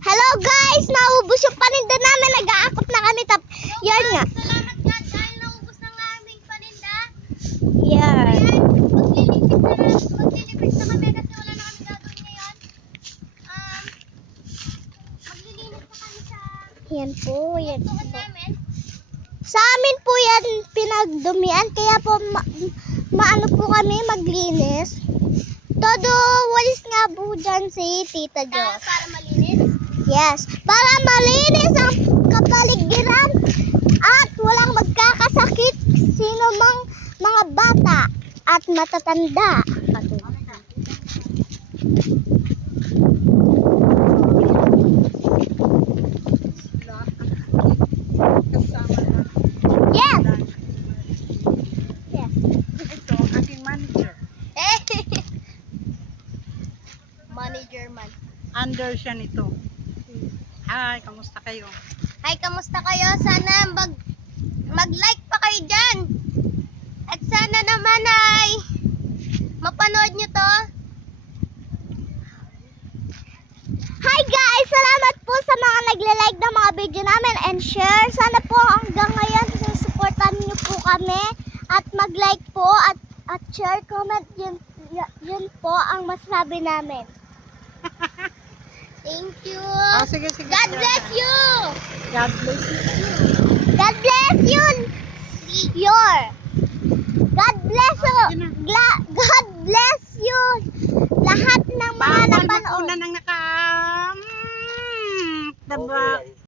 Hello guys, naubos yung paninda namin. Nag-aakot na kami. Yan nga. Salamat God dahil naubos ng aming paninda. Yan. Ayan, maglilipid na kami kasi wala na kami gagawin ngayon. Maglilinis pa kami sa Yan po. Yan po. tuhan namin. Sa amin po yan pinagdumian. Kaya po maano po kami maglinis. Todo walis nga po dyan si Tita Jo. Para malinis. Yes. Para malinis ang kapaligiran at walang magkakasakit sino mang mga bata at matatanda. Yes. Yes. Ito ang aking manager. Manager man. Under siya nito. Hi, kamusta kayo? Hi, kamusta kayo? Sana mag-like pa kayo dyan. At sana naman ay mapanood nyo to. Hi guys! Salamat po sa mga nagle-like ng mga video namin and share. Sana po hanggang ngayon susuportan niyo po kami at mag-like po at share, comment. Yun po ang masasabi namin. Thank you. Sige, sige. God bless you. God bless you. God bless!